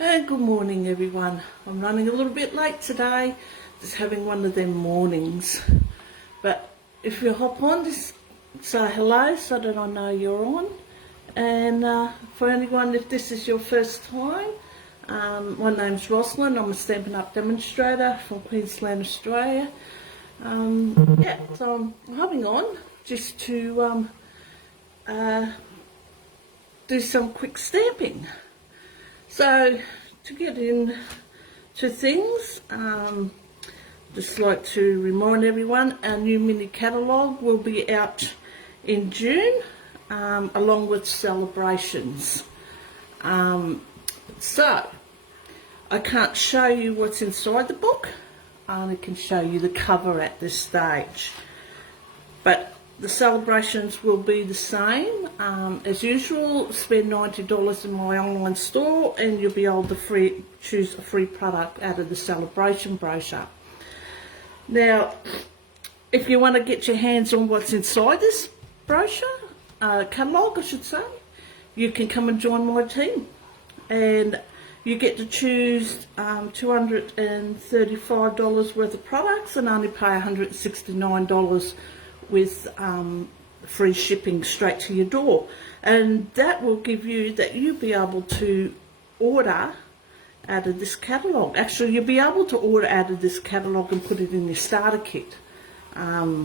And good morning everyone. I'm running a little bit late today, just having one of them mornings. But if you hop on, just say hello so that I know you're on. And for anyone, if this is your first time, my name's Rosalind. I'm a Stampin' Up demonstrator from Queensland, Australia. So I'm hopping on just to do some quick stamping. So to get into things, just like to remind everyone, our new mini catalogue will be out in June, along with celebrations. So I can't show you what's inside the book. I only can show you the cover at this stage. But the celebrations will be the same. As usual, spend $90 in my online store and you'll be able to choose a free product out of the celebration brochure. Now, if you want to get your hands on what's inside this brochure, catalogue I should say, you can come and join my team. And you get to choose $235 worth of products and only pay $169 with free shipping straight to your door. And that will give you that you'll be able to order out of this catalogue. Actually, you'll be able to order out of this catalogue and put it in your starter kit. I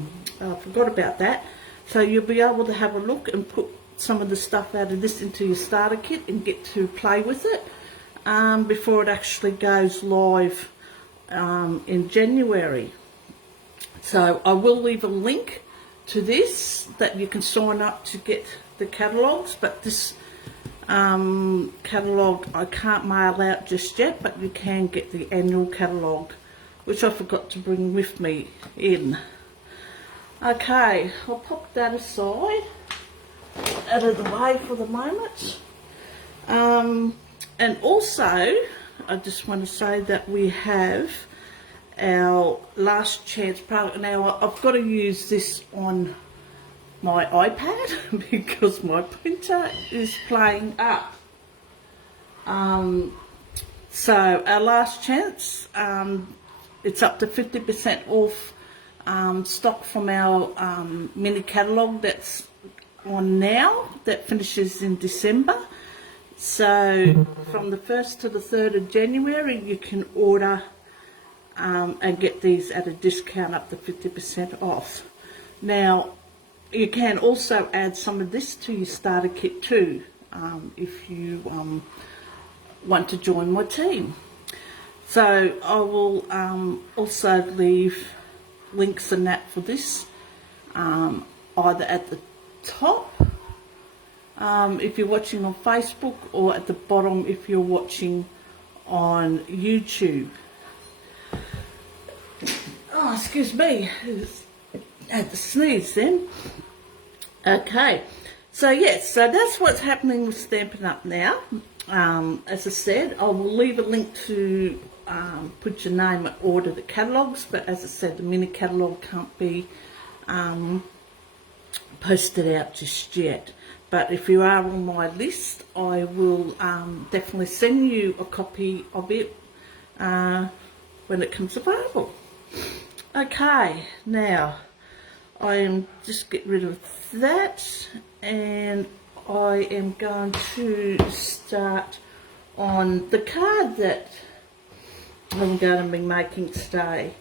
forgot about that. So you'll be able to have a look and put some of the stuff out of this into your starter kit and get to play with it before it actually goes live in January. So I will leave a link to this that you can sign up to get the catalogues, but this catalogue I can't mail out just yet, but you can get the annual catalogue, which I forgot to bring with me in. Okay, I'll pop that aside, out of the way for the moment. And also, I just want to say that we have our last chance product. Now, I've got to use this on my iPad because my printer is playing up. So our last chance, it's up to 50% off stock from our mini catalogue that's on now, that finishes in December. So from the 1st to the 3rd of January you can order and get these at a discount up to 50% off. Now you can also add some of this to your starter kit too, if you want to join my team. So I will also leave links and that for this, either at the top if you're watching on Facebook, or at the bottom if you're watching on YouTube. Oh, excuse me, I had to sneeze then. Okay, so yes, so that's what's happening with Stampin' Up now. As I said, I will leave a link to put your name and order the catalogues, but as I said, the mini catalogue can't be posted out just yet. But if you are on my list, I will definitely send you a copy of it when it comes available. Okay, now I am just get rid of that, and I am going to start on the card that I'm going to be making today.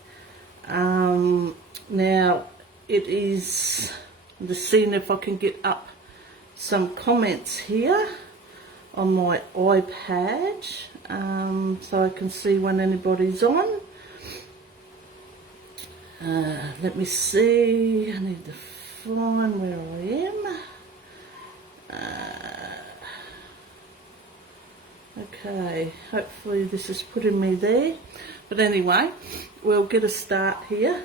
Now it is, I'm just seeing if I can get up some comments here on my iPad, so I can see when anybody's on. Let me see, I need to find where I am. Okay, hopefully this is putting me there, but anyway, we'll get a start here.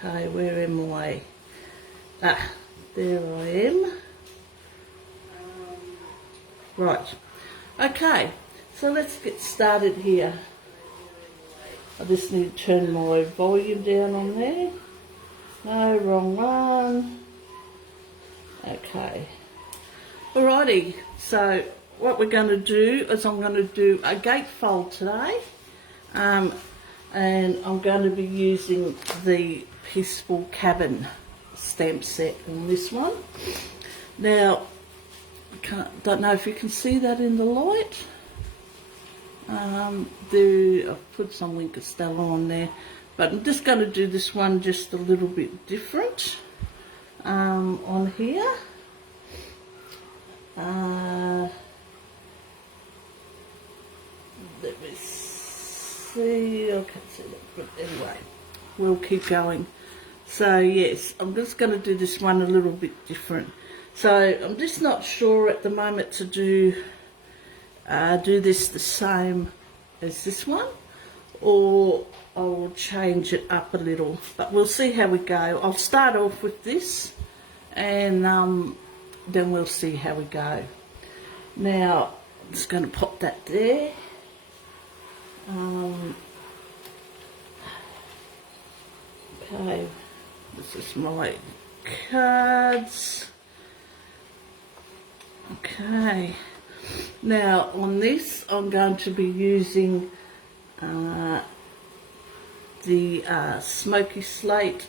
Okay, where am I? Ah, there I am. Right, okay, so let's get started here. I just need to turn my volume down on there. No, wrong one. Okay. Alrighty, so what we're going to do is I'm going to do a gatefold today, and I'm going to be using the Peaceful Cabin stamp set on this one. Now, don't know if you can see that in the light. I've put some Wink Costello on there, but I'm just going to do this one just a little bit different on here. Let me see, I can't see that, but anyway, we'll keep going. So yes, I'm just going to do this one a little bit different. So I'm just not sure at the moment to do this the same as this one, or I will change it up a little, but we'll see how we go. I'll start off with this, and then we'll see how we go. Now, I'm just going to pop that there. Okay, this is my cards. Okay, now on this I'm going to be using the Smoky Slate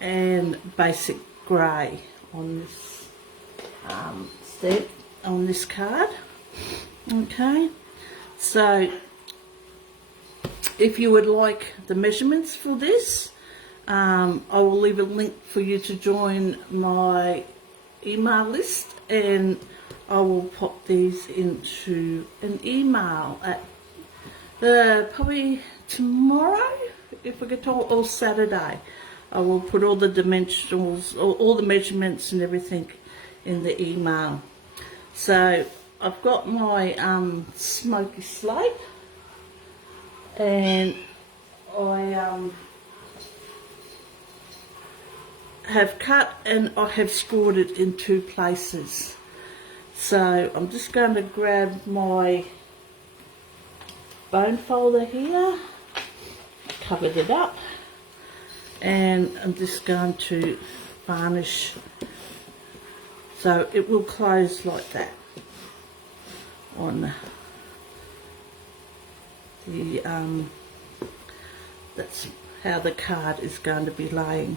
and Basic Grey on this stamp, on this card. Okay, so if you would like the measurements for this, I will leave a link for you to join my email list, and I will pop these into an email at probably tomorrow, if we get to, or Saturday. I will put all the dimensionals, all the measurements and everything in the email. So I've got my Smoky Slate, and I have cut and I have scored it in 2 places. So I'm just going to grab my bone folder here, covered it up, and I'm just going to varnish so it will close like that on the that's how the card is going to be laying.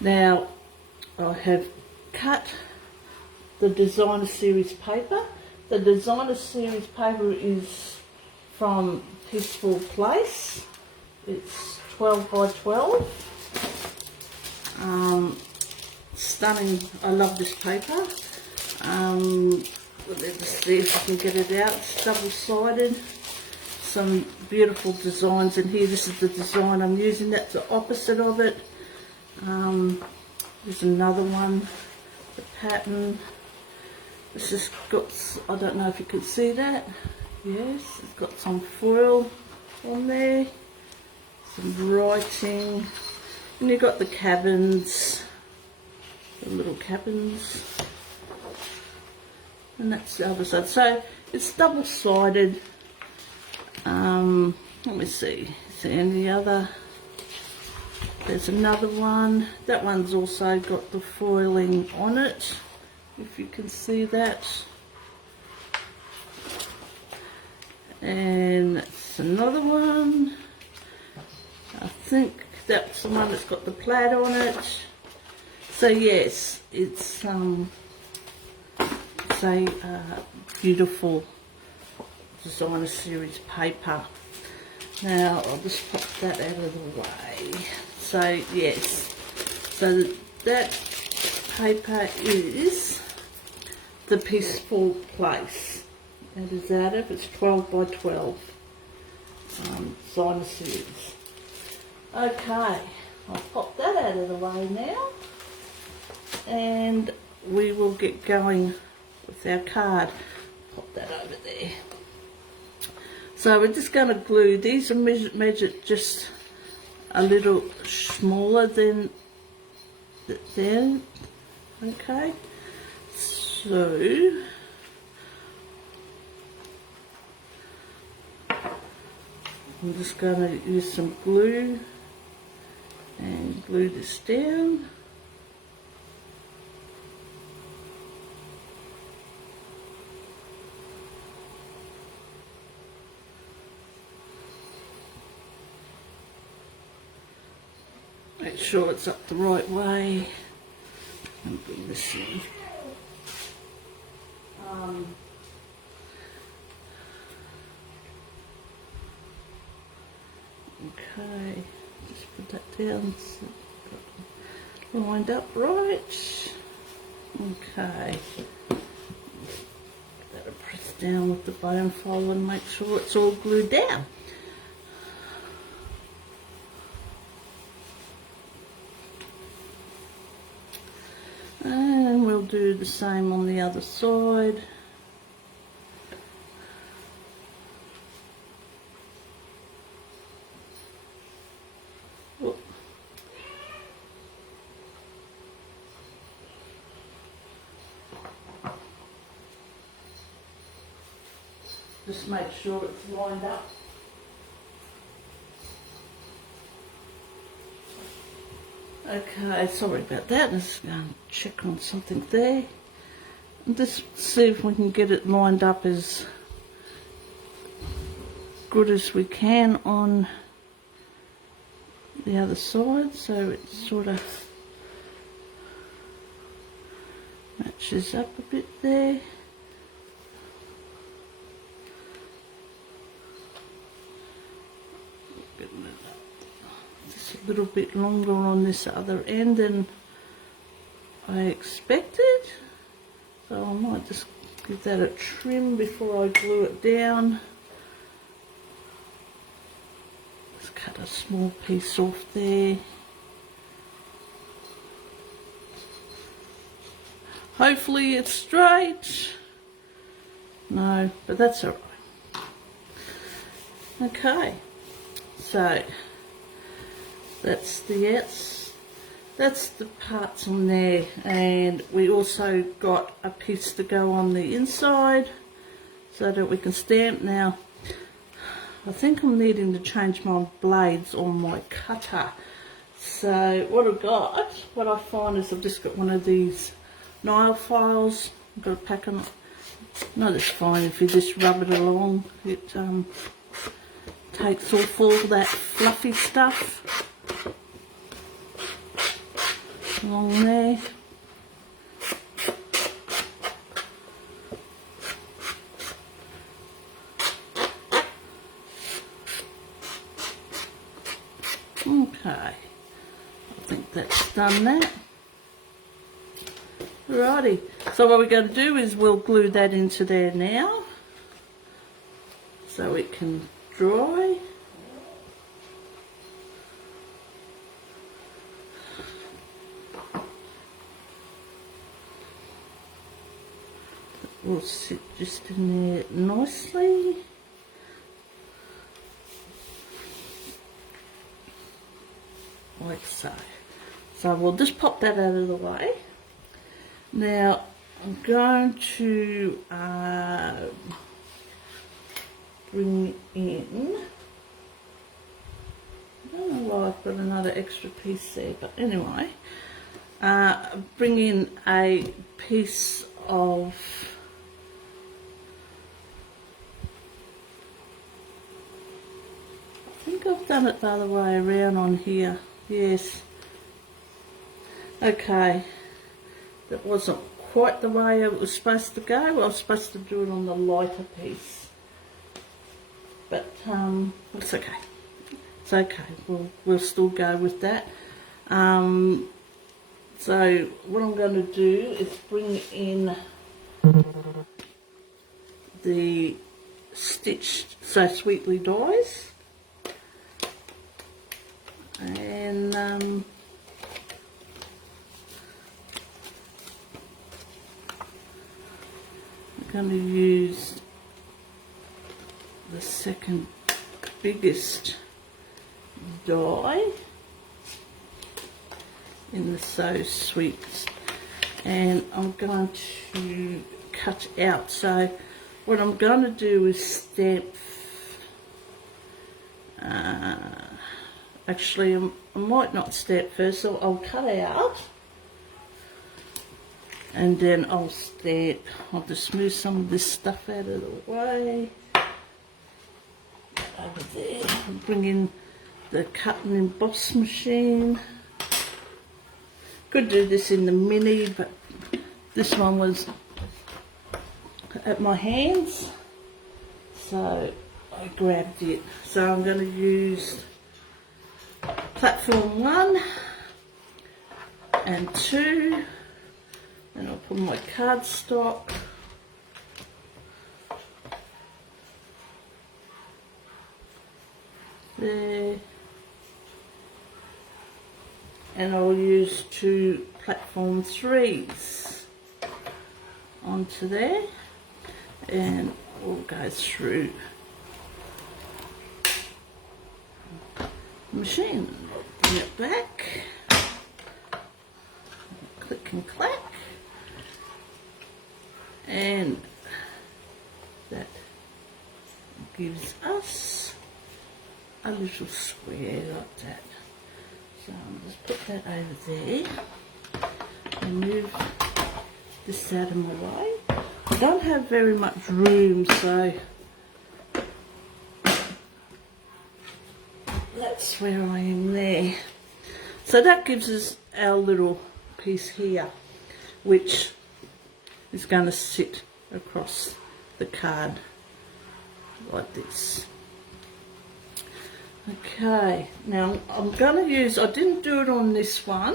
Now I have cut the Designer Series paper. The Designer Series paper is from Peaceful Place. It's 12 by 12. Stunning. I love this paper. Let's see if I can get it out. It's double-sided. Some beautiful designs in here. This is the design I'm using. That's the opposite of it. There's another one. The pattern. It's just got, I don't know if you can see that. Yes, it's got some foil on there. Some writing. And you've got the cabins. The little cabins. And that's the other side. So it's double-sided. Let me see. Is there any other? There's another one. That one's also got the foiling on it, if you can see that. And it's another one. I think that's the one that's got the plaid on it. So yes, it's a beautiful Designer Series paper. Now I'll just pop that out of the way. So yes, so that paper is the Peaceful Place. That is out of, it's 12 by 12 Designer Series. Okay, I'll pop that out of the way now, and we will get going with our card. Pop that over there. So we're just going to glue. These are measured just a little smaller than then. Okay, so I'm just going to use some glue and glue this down. Make sure it's up the right way. And bring this in. Okay, just put that down so it's lined up right. Okay, that'll press down with the bone file and make sure it's all glued down. And we'll do the same on the other side. Just make sure it's lined up. Okay, sorry about that. Let's go and check on something there. And just see if we can get it lined up as good as we can on the other side, so it sort of matches up a bit there. Just a little bit longer on this other end than I expected, so I might just give that a trim before I glue it down. Just cut a small piece off there. Hopefully it's straight. No, but that's alright. Okay, so that's the parts on there, and we also got a piece to go on the inside so that we can stamp. Now I think I'm needing to change my blades on my cutter, so what I find is I've just got one of these nail files. I've got a pack on it. No, that's fine if you just rub it along. It takes off all that fluffy stuff along there. Okay, I think that's done that. Alrighty, so what we're going to do is we'll glue that into there now so it can dry. Will sit just in there nicely. Like so. So we'll just pop that out of the way. Now I'm going to bring in, I don't know why I've got another extra piece there, but anyway, bring in a piece of I think I've done it the other way around on here. Yes. Okay. That wasn't quite the way it was supposed to go. I was supposed to do it on the lighter piece. But it's okay. It's okay. We'll still go with that. So what I'm going to do is bring in the stitched So Sweetly dies. And I'm going to use the second biggest die in the So Sweet, and I'm going to cut out. So what I'm going to do is stamp, actually I might not stamp first, so I'll cut out and then I'll stamp. I'll just move some of this stuff out of the way. Over there, I'll bring in the cut and emboss machine. Could do this in the mini, but this one was at my hands, so I grabbed it. So I'm going to use platform 1 and 2, and I'll put my cardstock. There, and I'll use 2 platform 3s onto there, and we'll go through the machine. Bring it back, click and clack, and that gives us a little square like that. So I'll just put that over there and move this out of my way. I don't have very much room, so that's where I am there. So that gives us our little piece here, which is going to sit across the card like this. Okay, now I'm going to use, I didn't do it on this one,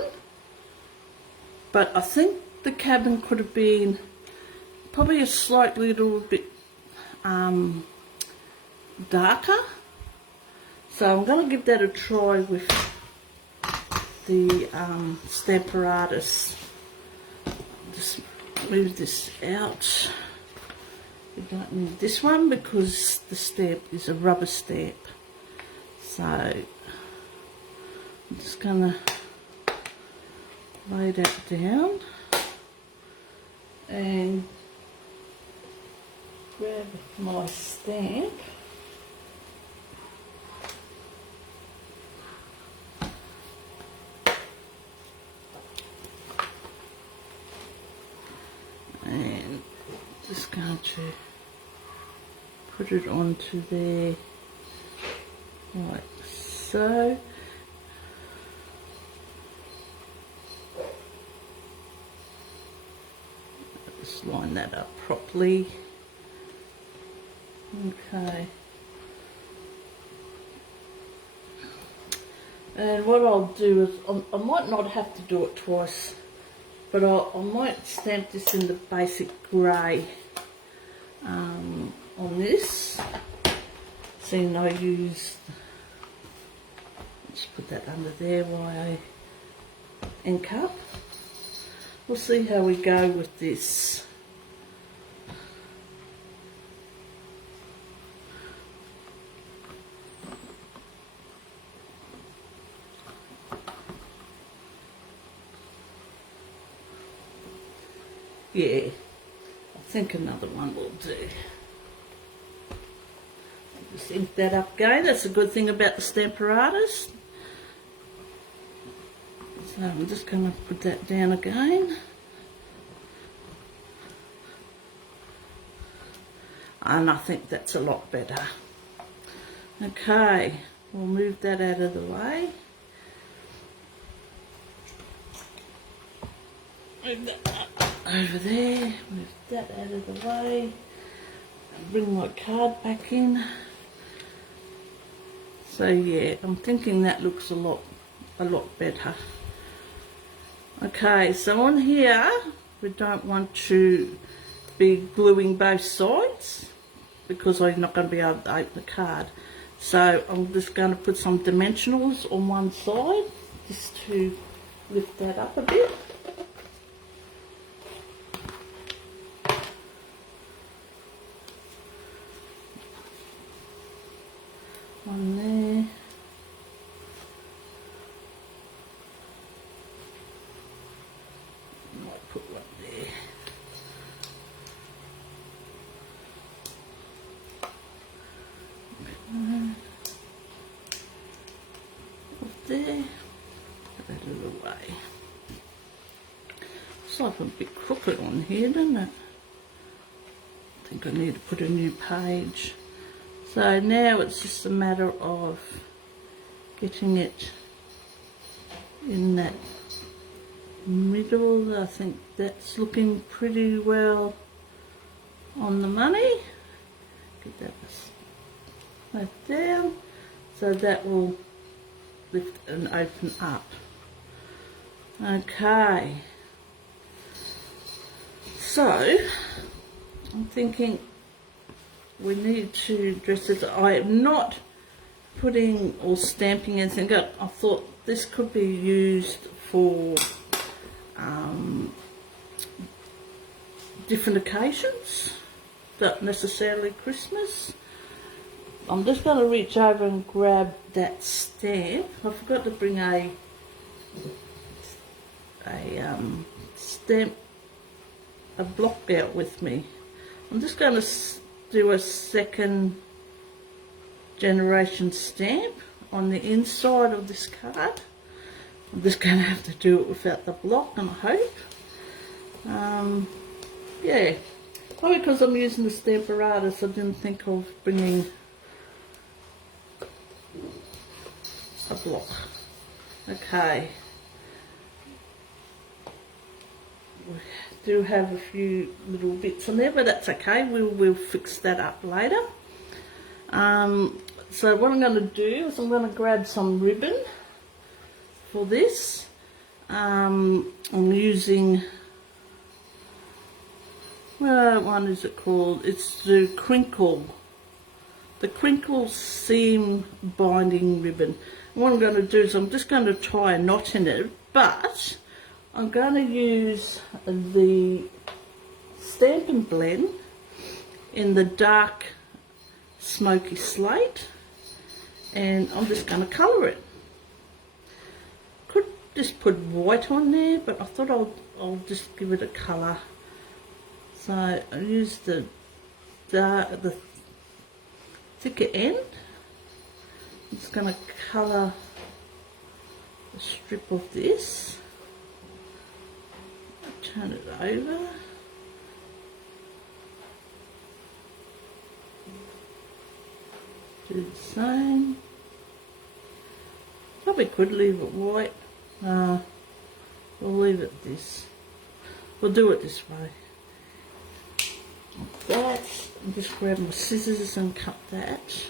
but I think the cabin could have been probably a slightly little bit darker. So I'm going to give that a try with the Stamparatus. Just move this out. We don't need this one because the stamp is a rubber stamp. So I'm just going to lay that down and grab my stamp. And just going to put it onto there like so. Just line that up properly. Okay. And what I'll do is, I might not have to do it twice, but I might stamp this in the basic grey on this. Seeing I use, just put that under there while I ink up. We'll see how we go with this. Yeah, I think another one will do. Just ink that up again. That's a good thing about the Stamparatus. So I'm just going to put that down again. And I think that's a lot better. Okay, we'll move that out of the way. Move that over there, move that out of the way. Bring my card back in. So yeah, I'm thinking that looks a lot better. Okay, so on here we don't want to be gluing both sides because I'm not going to be able to open the card. So I'm just going to put some dimensionals on one side just to lift that up a bit. One there. Might put one there. Up there. Put that a little way. It's like a bit crooked on here, doesn't it? I think I need to put a new page. So now it's just a matter of getting it in that middle. I think that's looking pretty well on the money. Get that down, so that will lift and open up. Okay, so I'm thinking we need to dress it. I am not putting or stamping anything up. I thought this could be used for different occasions, not necessarily Christmas. I'm just going to reach over and grab that stamp. I forgot to bring a stamp, a block out with me. I'm just going to do a second generation stamp on the inside of this card. I'm just going to have to do it without the block, and I hope. Yeah, probably because I'm using the Stamparatus, I didn't think of bringing a block. Okay. We do have a few little bits on there, but that's okay. We'll fix that up later. So what I'm going to do is I'm going to grab some ribbon for this. I'm using, what one is it called? It's the Crinkle. The Crinkle seam binding ribbon. And what I'm going to do is I'm just going to tie a knot in it, but I'm going to use the Stampin' blend in the dark smoky slate, and I'm just going to colour it. Could just put white on there, but I thought I'll just give it a colour. So I use the thicker end. I'm just going to colour a strip of this. Turn it over. Do the same. Probably could leave it white. We'll leave it this. We'll do it this way. Like that. And just grab my scissors and cut that.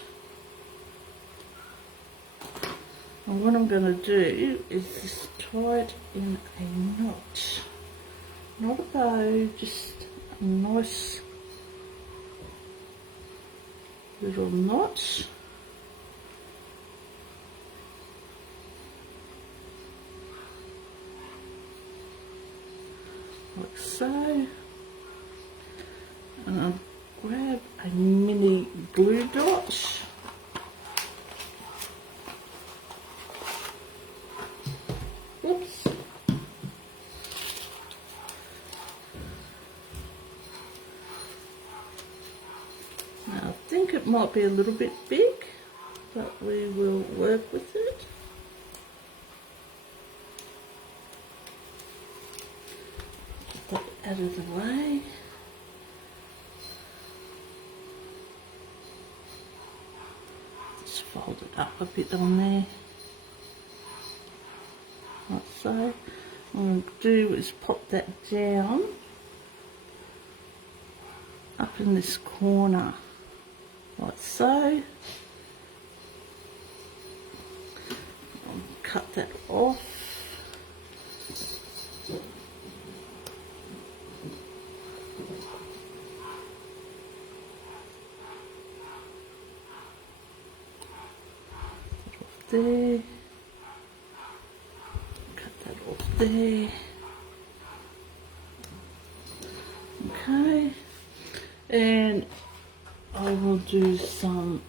And what I'm going to do is just tie it in a knot. Not a bow, just a nice little knot. Like so. And I'll grab a mini glue dot. Oops. Now I think it might be a little bit big, but we will work with it. Put that out of the way. Just fold it up a bit on there. Like so. What I'm going to do is pop that down up in this corner, like so. I'll cut that off. There. Cut that off there. Okay. And I will do some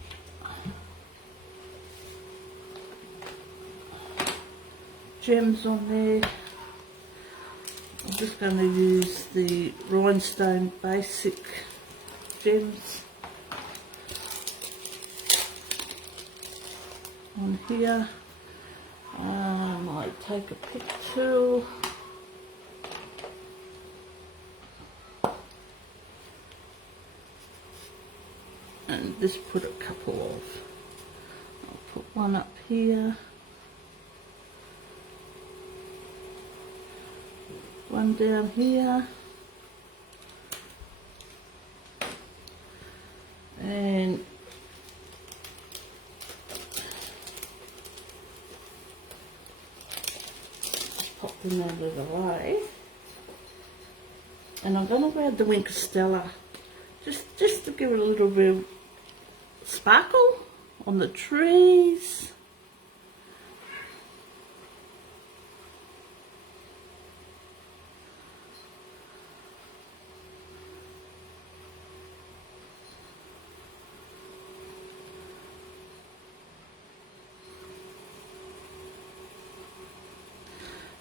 gems on there. I'm just going to use the rhinestone basic gems on here. I might take a pick tool. And just put a couple of, I'll put one up here, one down here. And pop them out of the way. And I'm going to grab the Winker Stella just to give it a little bit of sparkle on the trees.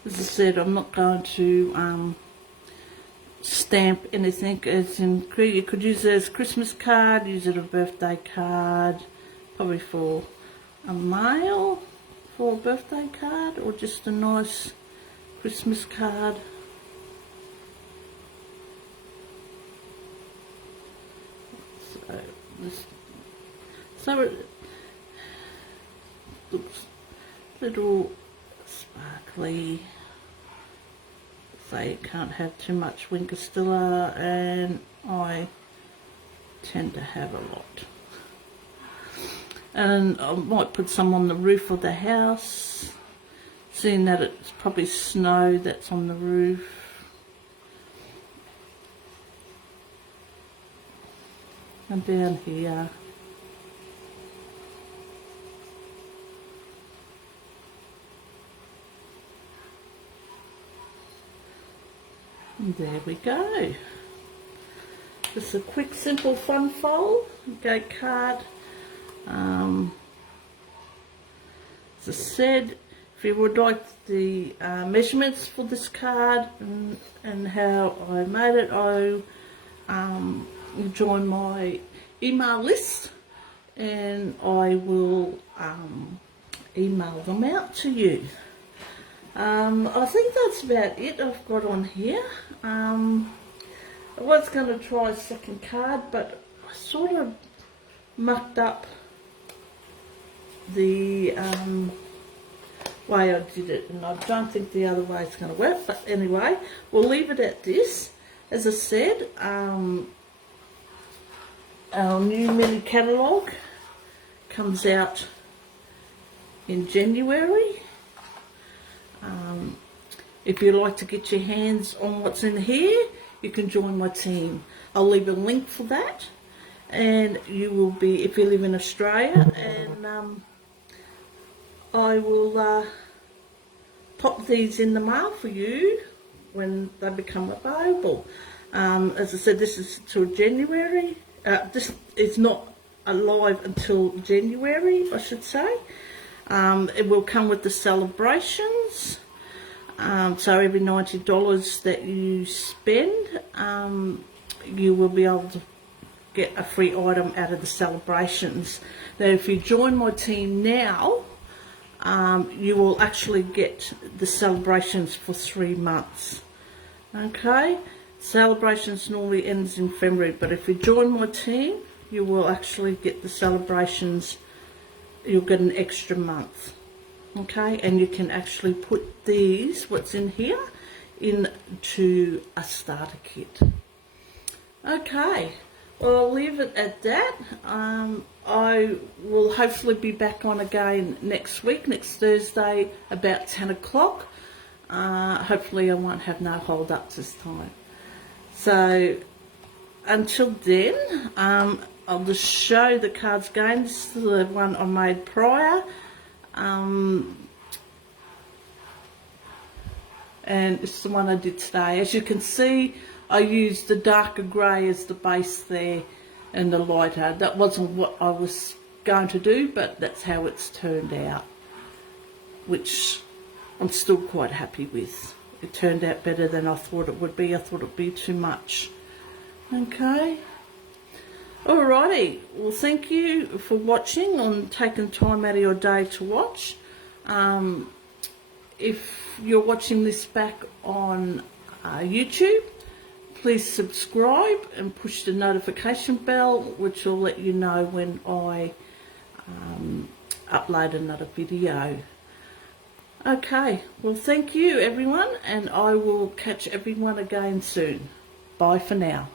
As I said, I'm not going to stamp anything. As in, you could use it as a Christmas card, use it as a birthday card, probably for a mail for a birthday card, or just a nice Christmas card. So it looks a little sparkly. So you can't have too much Winker Stella, and I tend to have a lot. And I might put some on the roof of the house, seeing that it's probably snow that's on the roof. And down here. And there we go. Just a quick, simple, fun fold. Go card. As I said, if you would like the measurements for this card and how I made it, you join my email list, and I will email them out to you. I think that's about it I've got on here. I was going to try a second card, but I sort of mucked up the way I did it, and I don't think the other way is going to work. But anyway, we'll leave it at this. As I said, our new mini catalogue comes out in January. If you'd like to get your hands on what's in here, you can join my team. I'll leave a link for that, and you will be, if you live in Australia, and I will pop these in the mail for you when they become available. As I said, this is till January. This is not alive until January, I should say. It will come with the celebrations. So every $90 that you spend, you will be able to get a free item out of the celebrations. Now, if you join my team now, you will actually get the celebrations for 3 months. Okay, celebrations normally ends in February, but if you join my team, you will actually get the celebrations. You'll get an extra month. Okay, and you can actually put these, what's in here, into a starter kit. Okay, well, I'll leave it at that. I will hopefully be back on again next week, next Thursday, about 10 o'clock. Hopefully I won't have no hold-ups this time. So, until then, I'll just show the cards again. This is the one I made prior. And it's the one I did today. As you can see, I used the darker grey as the base there and the lighter. That wasn't what I was going to do, but that's how it's turned out, which I'm still quite happy with. It turned out better than I thought it would be. I thought it would be too much. Okay. Alrighty, well, thank you for watching and taking time out of your day to watch. If you're watching this back on YouTube, please subscribe and push the notification bell, which will let you know when I upload another video. Okay, well thank you everyone, and I will catch everyone again soon. Bye for now.